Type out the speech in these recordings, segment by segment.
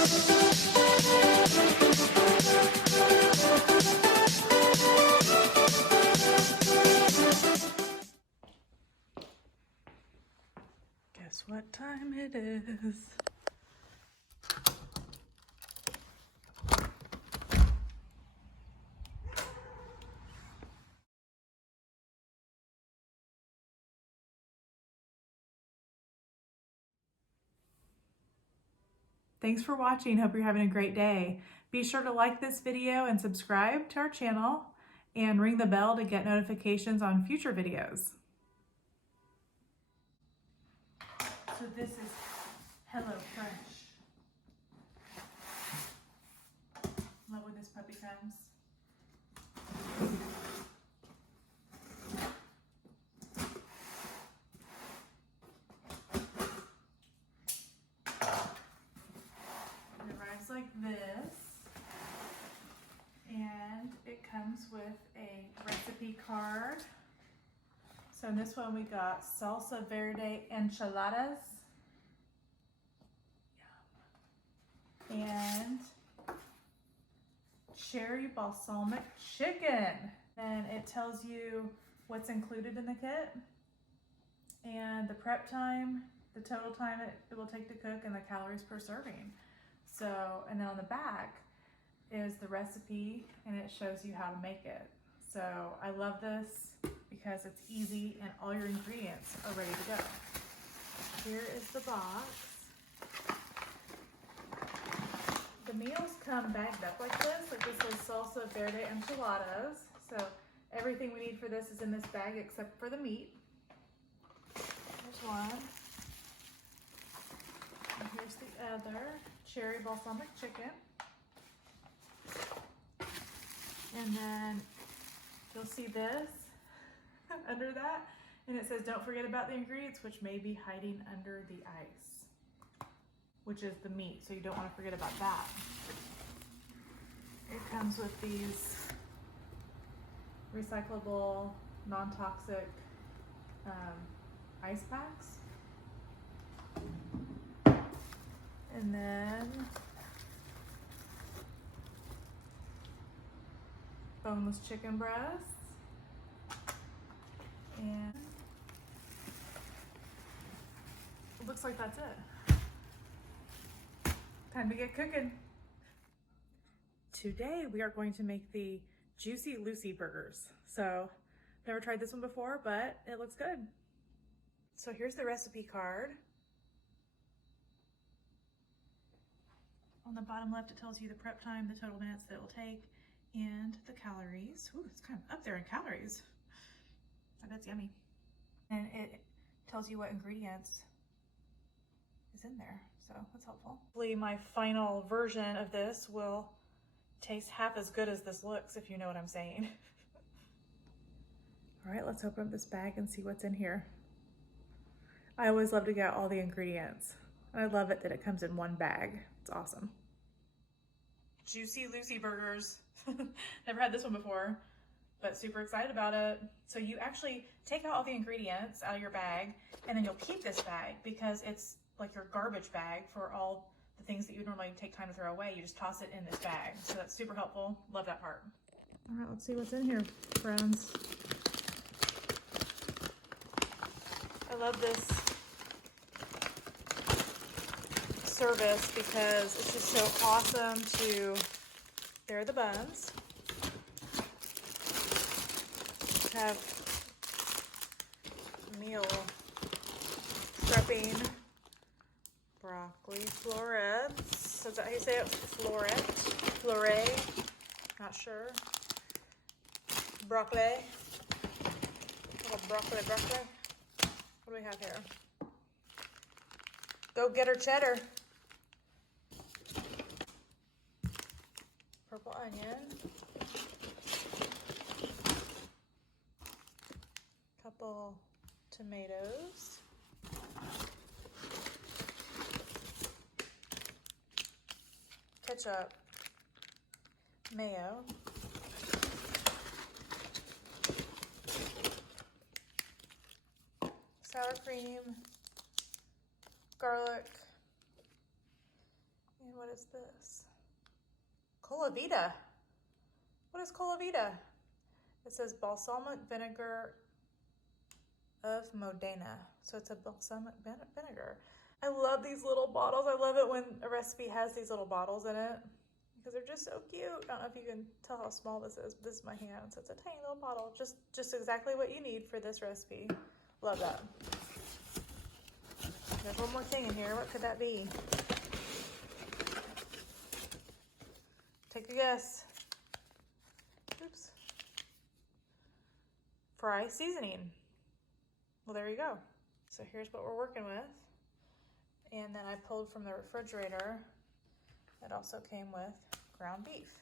Guess what time it is? Thanks for watching. Hope you're having a great day. Be sure to like this video and subscribe to our channel and ring the bell to get notifications on future videos. So this is Hello Fresh. Love when this puppy comes. It arrives like this, and it comes with a recipe card. So in this one we got salsa verde enchiladas. Yum. And cherry balsamic chicken. And it tells you what's included in the kit and the prep time, the total time it will take to cook, and the calories per serving. So, and then on the back is the recipe, and it shows you how to make it. So I love this because it's easy and all your ingredients are ready to go. Here is the box. The meals come bagged up like this. Like this says salsa verde enchiladas. So everything we need for this is in this bag except for the meat. Here's one. And here's the other, cherry balsamic chicken. And then you'll see this under that, and it says don't forget about the ingredients, which may be hiding under the ice, which is the meat, so you don't want to forget about that. It comes with these recyclable, non-toxic ice packs. And then boneless chicken breasts. And it looks like that's it. Time to get cooking. Today we are going to make the Juicy Lucy burgers. So never tried this one before, but it looks good. So here's the recipe card. On the bottom left, it tells you the prep time, the total minutes that it will take, and the calories. Ooh, it's kind of up there in calories. I bet it's yummy. And it tells you what ingredients is in there, so that's helpful. Hopefully my final version of this will taste half as good as this looks, if you know what I'm saying. All right, let's open up this bag and see what's in here. I always love to get all the ingredients. I love it that it comes in one bag. It's awesome. Juicy Lucy burgers. Never had this one before, but super excited about it. So you actually take out all the ingredients out of your bag, and then you'll keep this bag because it's like your garbage bag for all the things that you normally take time to throw away. You just toss it in this bag. So that's super helpful. Love that part. All right, let's see what's in here, friends. I love this service because it's just so awesome to, there are the buns, have meal prepping, broccoli florets, is that how you say it? Florette, not sure, broccoli, broccoli, what do we have here? Go get her cheddar. Purple onion. Couple tomatoes. Ketchup. Mayo. Sour cream. Garlic. And what What is this? Cola Vita. What is Cola Vita? It says balsamic vinegar of Modena. So it's a balsamic vinegar. I love these little bottles. I love it when a recipe has these little bottles in it because they're just so cute. I don't know if you can tell how small this is, but this is my hand. So it's a tiny little bottle. Just exactly what you need for this recipe. Love that. There's one more thing in here. What could that be? Take a guess. Oops. Fry seasoning. Well, there you go. So here's what we're working with. And then I pulled from the refrigerator. It also came with ground beef.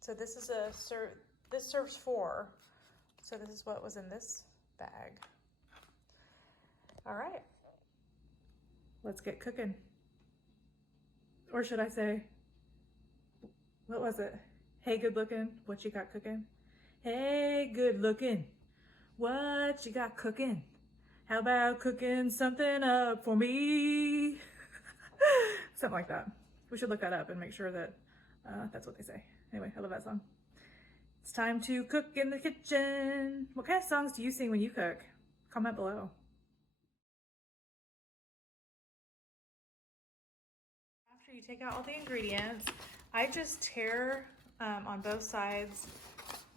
So this is this serves 4. So this is what was in this bag. All right. Let's get cooking. Or should I say, what was it? Hey, good looking, what you got cooking? Hey, good looking, what you got cooking? How about cooking something up for me? Something like that. We should look that up and make sure that that's what they say. Anyway, I love that song. It's time to cook in the kitchen. What kind of songs do you sing when you cook? Comment below. After you take out all the ingredients, I just tear on both sides,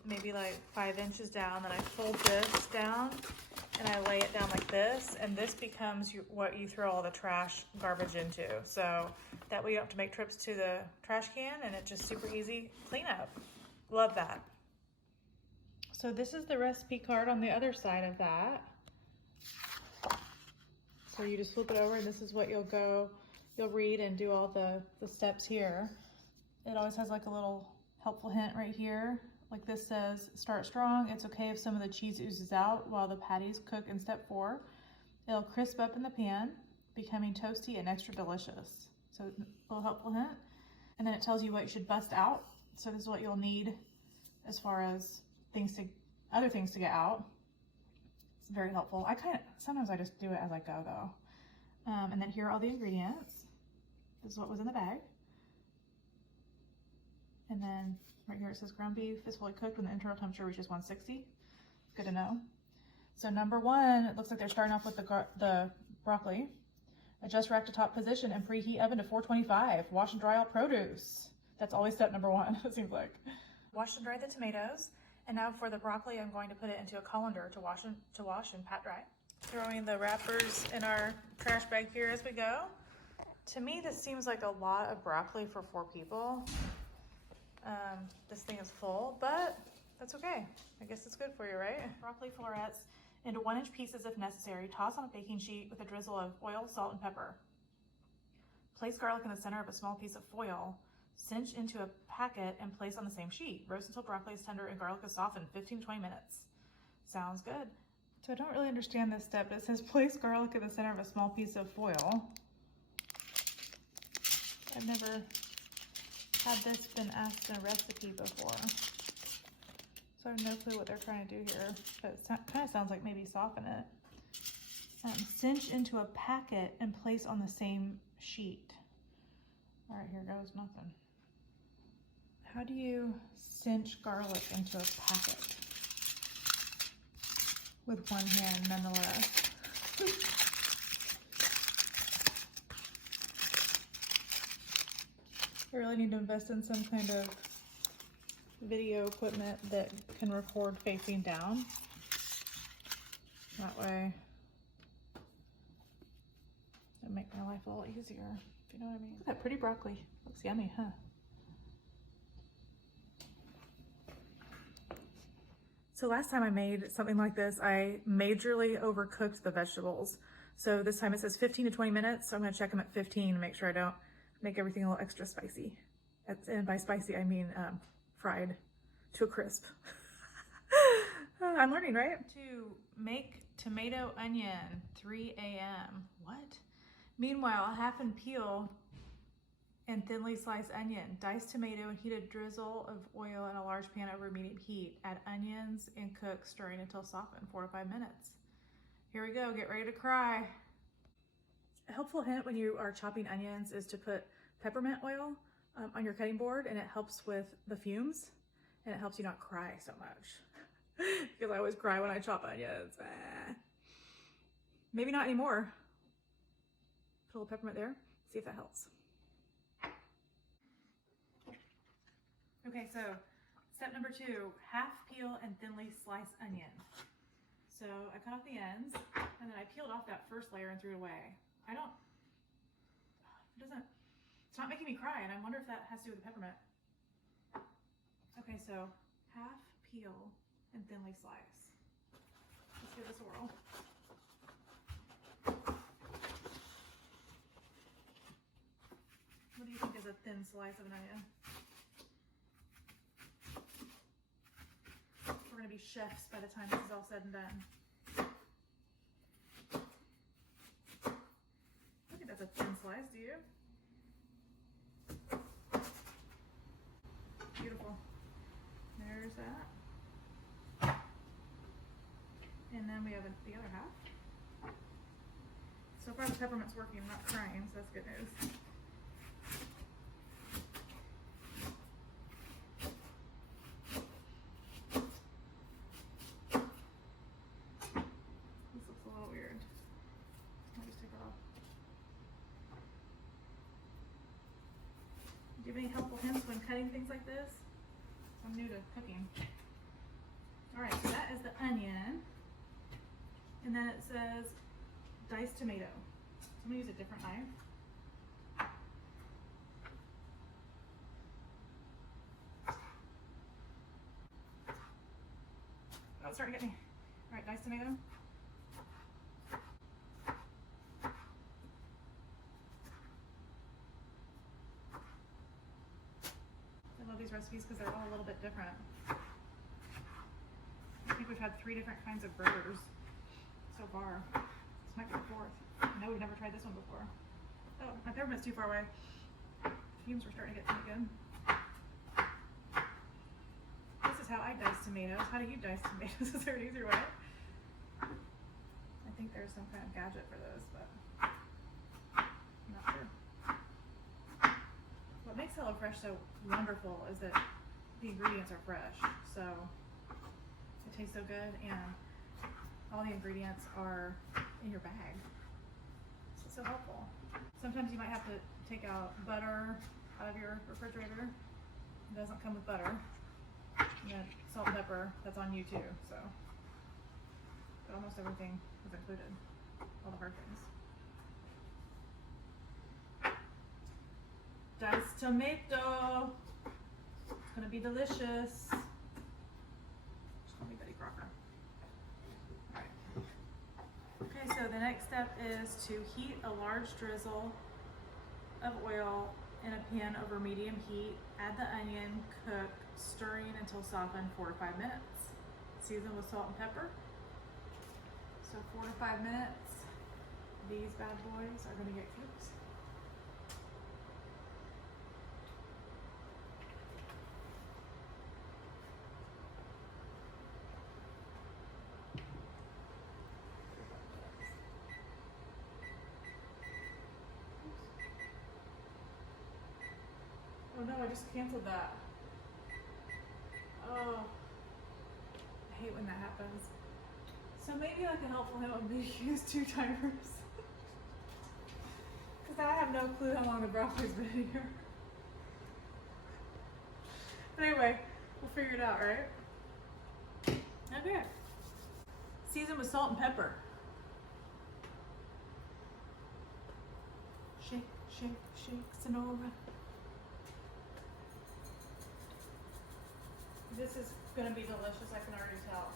maybe like 5 inches down, then I fold this down and I lay it down like this, and this becomes what you throw all the trash garbage into. So that way you don't have to make trips to the trash can, and it's just super easy cleanup. Love that. So this is the recipe card on the other side of that. So you just flip it over, and this is what you'll read and do all the steps here. It always has like a little helpful hint right here. Like this says, start strong. It's okay if some of the cheese oozes out while the patties cook in step 4. It'll crisp up in the pan, becoming toasty and extra delicious. So a little helpful hint. And then it tells you what you should bust out. So this is what you'll need as far as other things to get out. It's very helpful. Sometimes I just do it as I go though. And then here are all the ingredients. This is what was in the bag. And then right here it says ground beef is fully cooked when the internal temperature reaches 160. Good to know. So number 1, it looks like they're starting off with the broccoli. Adjust rack to top position and preheat oven to 425. Wash and dry all produce. That's always step number 1, it seems like. Wash and dry the tomatoes. And now for the broccoli, I'm going to put it into a colander to wash and pat dry. Throwing the wrappers in our trash bag here as we go. To me, this seems like a lot of broccoli for 4 people. This thing is full, but that's okay. I guess it's good for you, right? Broccoli florets into 1-inch pieces if necessary. Toss on a baking sheet with a drizzle of oil, salt, and pepper. Place garlic in the center of a small piece of foil. Cinch into a packet and place on the same sheet. Roast until broccoli is tender and garlic is softened. 15 to 20 minutes. Sounds good. So I don't really understand this step. It says place garlic in the center of a small piece of foil. I've never had this been asked in a recipe before. So I have no clue what they're trying to do here, but it kind of sounds like maybe soften it. Cinch into a packet and place on the same sheet. All right, here goes nothing. How do you cinch garlic into a packet? With one hand, nonetheless. I really need to invest in some kind of video equipment that can record facing down. That way, it'll make my life a little easier, if you know what I mean. Look at that pretty broccoli. Looks yummy, huh? So last time I made something like this, I majorly overcooked the vegetables. So this time it says 15 to 20 minutes, so I'm gonna check them at 15 to make sure I don't make everything a little extra spicy. And by spicy, I mean fried to a crisp. I'm learning, right? To make tomato onion, 3 a.m. What? Meanwhile, half and peel and thinly sliced onion. Diced tomato and heat a drizzle of oil in a large pan over medium heat. Add onions and cook, stirring until softened, 4 to 5 minutes. Here we go, get ready to cry. A helpful hint when you are chopping onions is to put peppermint oil on your cutting board, and it helps with the fumes, and it helps you not cry so much. Because I always cry when I chop onions. Maybe not anymore. Put a little peppermint there, see if that helps. Okay, so step number 2, half peel and thinly slice onion. So I cut off the ends, and then I peeled off that first layer and threw it away. It's not making me cry, and I wonder if that has to do with the peppermint. Okay, so half peel and thinly slice. Let's give this a whirl. What do you think is a thin slice of an onion? We're gonna be chefs by the time this is all said and done. I think that's a thin slice, do you? Beautiful. There's that. And then we have the other half. So far the peppermint's working, I'm not crying, so that's good news. This looks a little weird. I'll just take it off. Do you have any helpful hints when cutting things like this? I'm new to cooking. Alright, so that is the onion. And then it says diced tomato. So I'm gonna use a different knife. Oh, it's starting to get me. Alright, diced tomato. I love these recipes because they're all a little bit different. I think we've had 3 different kinds of burgers so far. This might be the 4th. I know we've never tried this one before. Oh, my peppermint's too far away. Fumes are starting to get pretty good. This is how I dice tomatoes. How do you dice tomatoes? Is there an easier way? I think there's some kind of gadget for those, but I'm not sure. What makes HelloFresh so wonderful is that the ingredients are fresh. So it tastes so good, and all the ingredients are in your bag. It's so helpful. Sometimes you might have to take out butter out of your refrigerator. It doesn't come with butter. And then salt and pepper, that's on you too. So, but almost everything is included. All the hard things. Diced tomato. It's gonna be delicious. Just call me Betty Crocker. All right. Okay, so the next step is to heat a large drizzle of oil in a pan over medium heat. Add the onion, cook, stirring until softened 4 to 5 minutes. Season with salt and pepper. So 4 to 5 minutes. These bad boys are gonna get cooked. Oh no, I just canceled that. Oh, I hate when that happens. So maybe like a helpful hint would be to use 2 timers. Because I have no clue how long the broccoli's been in here. But anyway, we'll figure it out, right? Okay. Season with salt and pepper. Shake, shake, shake, Sonora. This is gonna be delicious, I can already tell.